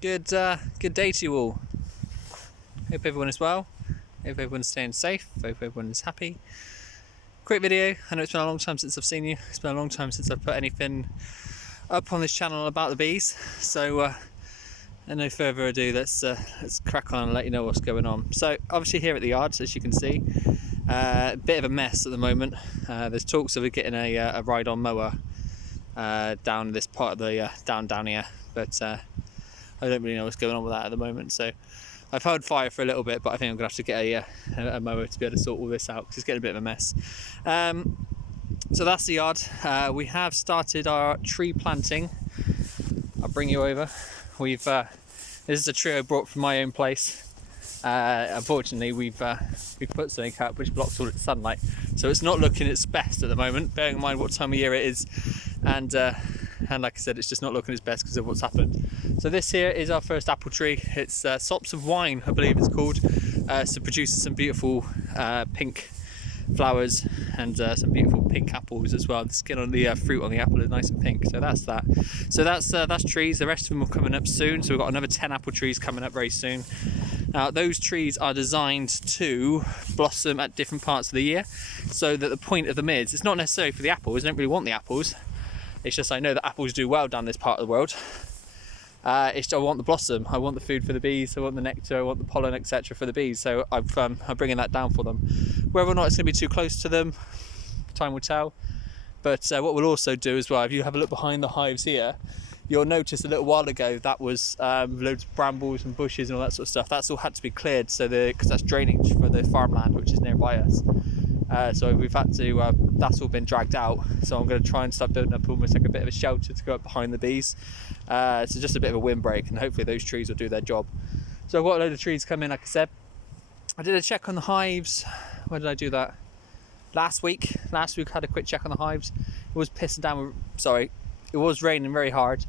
Good day to you all. Hope everyone is well. Hope everyone's staying safe. Hope everyone is happy. Quick video. I know it's been a long time since I've seen you. It's been a long time since I've put anything up on this channel about the bees. So, no further ado, let's crack on and let you know what's going on. So, obviously here at the yard, as you can see, a bit of a mess at the moment. There's talks of getting a ride-on mower down this part of the down here, but I don't really know what's going on with that at the moment. So I've held fire for a little bit, but I think I'm gonna have to get a mower to be able to sort all this out because it's getting a bit of a mess. So that's the yard. We have started our tree planting. I'll bring you over. This is a tree I brought from my own place. Unfortunately, we've put something out which blocks all its sunlight, so it's not looking its best at the moment, bearing in mind what time of year it is, and like I said, it's just not looking its best because of what's happened. So this here is our first apple tree. It's Sops of Wine, I believe it's called. So produces some beautiful pink flowers and some beautiful pink apples as well. The skin on the fruit on the apple is nice and pink. So that's that. So that's trees. The rest of them are coming up soon. So we've got another 10 apple trees coming up very soon. Now those trees are designed to blossom at different parts of the year, so that the point of them is, it's not necessarily for the apples. I don't really want the apples. It's just I know that apples do well down this part of the world. I want the blossom. I want the food for the bees. I want the nectar. I want the pollen, etc. for the bees. So I'm bringing that down for them. Whether or not it's going to be too close to them, time will tell. But what we'll also do as well, if you have a look behind the hives here, you'll notice a little while ago that was loads of brambles and bushes and all that sort of stuff. That's all had to be cleared, so because that's drainage for the farmland which is nearby us. So we've had to, that's all been dragged out. So I'm going to try and start building up almost like a bit of a shelter to go up behind the bees. So just a bit of a windbreak, and hopefully those trees will do their job. So I've got a load of trees coming, like I said. I did a check on the hives. When did I do that? Last week I had a quick check on the hives. It was pissing down, it was raining very hard.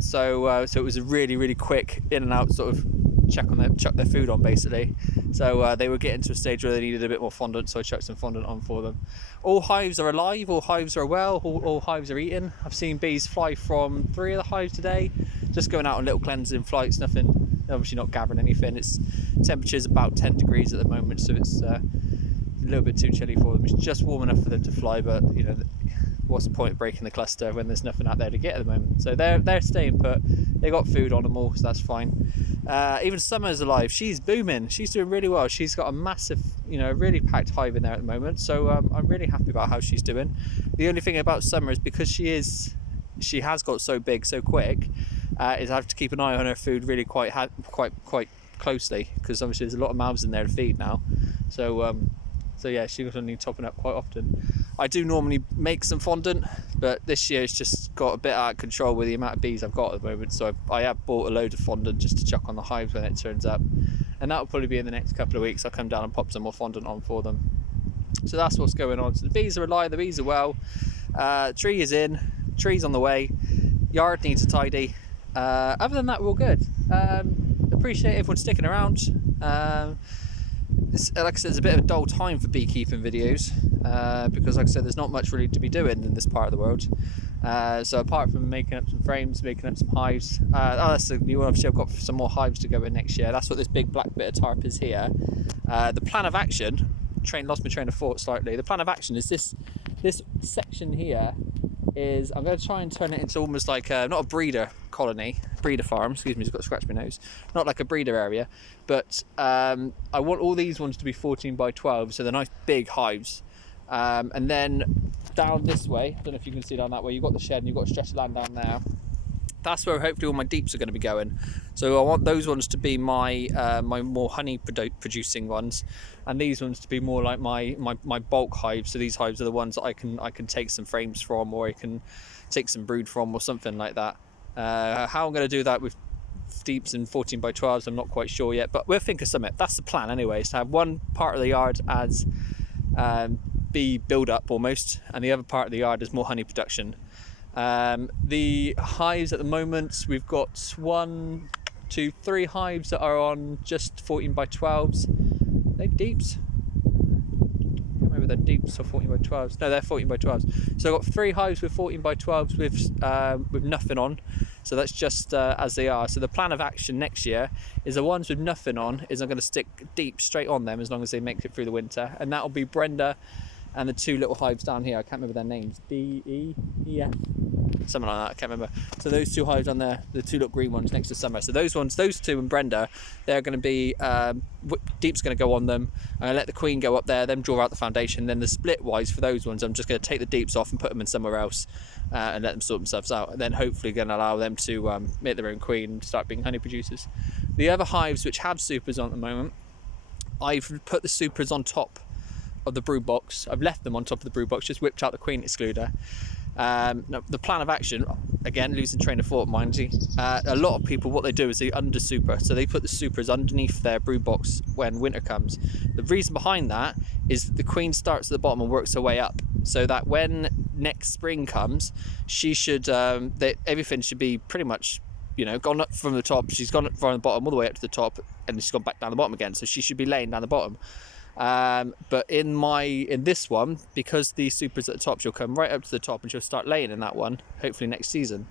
So it was a really quick in and out sort of chuck their food on basically. So they were getting to a stage where they needed a bit more fondant, so I chucked some fondant on for them. All hives are alive, all hives are well, all hives are eating. I've seen bees fly from 3 of the hives today, just going out on little cleansing flights, nothing, obviously not gathering anything. It's temperature's about 10 degrees at the moment, so it's a little bit too chilly for them. It's just warm enough for them to fly, but you know, what's the point of breaking the cluster when there's nothing out there to get at the moment? So they're staying put. They got food on them all, so that's fine. Even Summer's alive. She's booming. She's doing really well. She's got a massive, really packed hive in there at the moment. So I'm really happy about how she's doing. The only thing about Summer is because she has got so big so quick, is I have to keep an eye on her food really quite closely, because obviously there's a lot of mouths in there to feed now. So yeah, she's going to need topping up quite often. I do normally make some fondant, but this year it's just got a bit out of control with the amount of bees I've got at the moment. So I have bought a load of fondant just to chuck on the hives when it turns up. And that'll probably be in the next couple of weeks. I'll come down and pop some more fondant on for them. So that's what's going on. So the bees are alive, the bees are well. Tree is in, tree's on the way. Yard needs a tidy. Other than that, we're all good. Appreciate everyone sticking around. Like I said, it's a bit of a dull time for beekeeping videos, because like I said, there's not much really to be doing in this part of the world. So apart from making up some frames, making up some hives, that's the new one. Obviously I've got some more hives to go in next year. That's what this big black bit of tarp is here. The plan of action, lost my train of thought slightly. The plan of action is this section here is, I'm going to try and turn it into almost like not a breeder farm, excuse me, just got to scratch my nose, not like a breeder area, but I want all these ones to be 14 by 12, so they're nice big hives. And then down this way, I don't know if you can see down that way, you've got the shed and you've got a stretch of land down there. That's where hopefully all my deeps are going to be going. So I want those ones to be my my more honey producing ones, and these ones to be more like my bulk hives. So these hives are the ones that I can take some frames from, or I can take some brood from, or something like that. How I'm going to do that with deeps and 14 by 12s, I'm not quite sure yet, but we'll think of something. That's the plan anyway, is to have one part of the yard as bee build up almost, and the other part of the yard is more honey production. The hives at the moment, we've got 1, 2, 3 hives that are on just 14 by 12s. Are they deeps? Come over they're deeps or 14 by 12s. No, they're 14 by 12s. So I've got 3 hives with 14 by 12s with nothing on. So that's just as they are. So the plan of action next year is the ones with nothing on is I'm going to stick deep straight on them as long as they make it through the winter. And that'll be Brenda and the 2 little hives down here. I can't remember their names. D-E-E-F? Something like that, I can't remember. So those 2 hives on there, the 2 little green ones next to summer. So those ones, those 2 and Brenda, they're going to be, deep's going to go on them. I'm going to let the queen go up there, then draw out the foundation. Then the split wise for those ones, I'm just going to take the deeps off and put them in somewhere else and let them sort themselves out. And then hopefully going to allow them to make their own queen and start being honey producers. The other hives which have supers on at the moment, I've put the supers on top of the brood box. I've left them on top of the brood box, just whipped out the queen excluder. Now, the plan of action, again, losing train of thought, mind you, a lot of people, what they do is they under super, so they put the supers underneath their brood box when winter comes. The reason behind that is the queen starts at the bottom and works her way up, so that when next spring comes, she should, everything should be pretty much, you know, gone up from the top. She's gone up from the bottom all the way up to the top, and she's gone back down the bottom again, so she should be laying down the bottom. But in this one, because the super's at the top, she'll come right up to the top and she'll start laying in that one, hopefully next season.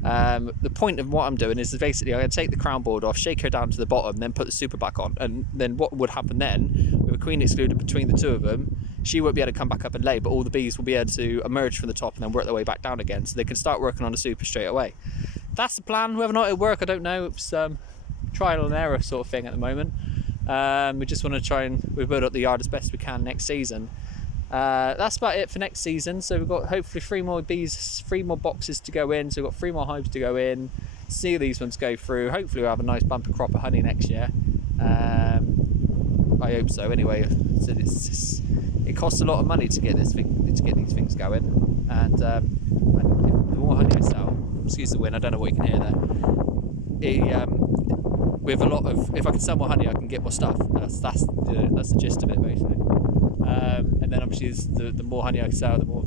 The point of what I'm doing is basically I'm going to take the crown board off, shake her down to the bottom, then put the super back on. And then what would happen then, with a queen excluded between the 2 of them, she won't be able to come back up and lay, but all the bees will be able to emerge from the top and then work their way back down again, so they can start working on the super straight away. That's the plan. Whether or not it'll work, I don't know. It's trial and error sort of thing at the moment. We just want to try and build up the yard as best we can next season. That's about it for next season. So we've got hopefully 3 more bees, 3 more boxes to go in. So we've got 3 more hives to go in. See these ones go through. Hopefully we'll have a nice bumper crop of honey next year. I hope so. Anyway, it costs a lot of money to get these things going. And the more honey I sell, excuse the wind, I don't know what you can hear there. With a lot of, if I can sell more honey, I can get more stuff. That's the gist of it, basically. And then obviously, the more honey I can sell, the more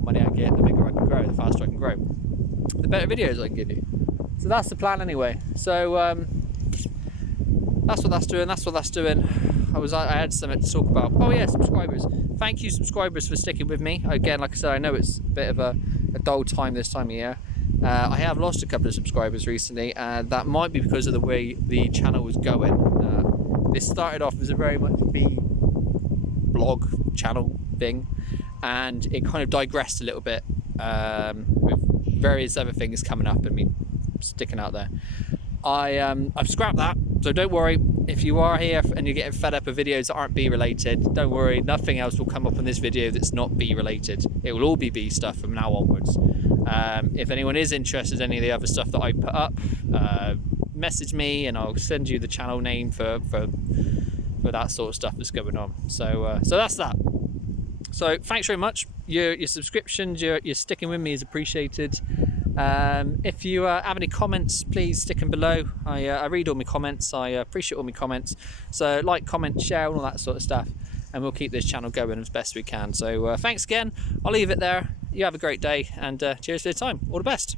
money I get, the bigger I can grow, the faster I can grow, the better videos I can give you. So that's the plan, anyway. So that's what that's doing. That's what that's doing. I had something to talk about. Oh yeah, subscribers. Thank you, subscribers, for sticking with me. Again, like I said, I know it's a bit of a dull time this time of year. I have lost a couple of subscribers recently, and that might be because of the way the channel was going. This started off as a very much bee blog channel thing, and it kind of digressed a little bit with various other things coming up and me sticking out there. I've scrapped that, so don't worry. If you are here and you're getting fed up of videos that aren't bee related, don't worry, nothing else will come up on this video that's not bee related. It will all be bee stuff from now onwards. If anyone is interested in any of the other stuff that I put up, message me and I'll send you the channel name for that sort of stuff that's going on. So that's that. So thanks very much. Your subscriptions, your sticking with me is appreciated. If you have any comments, please stick them below. I read all my comments. I appreciate all my comments. So like, comment, share, and all that sort of stuff, and we'll keep this channel going as best we can. So thanks again. I'll leave it there. You have a great day, and cheers for your time. All the best.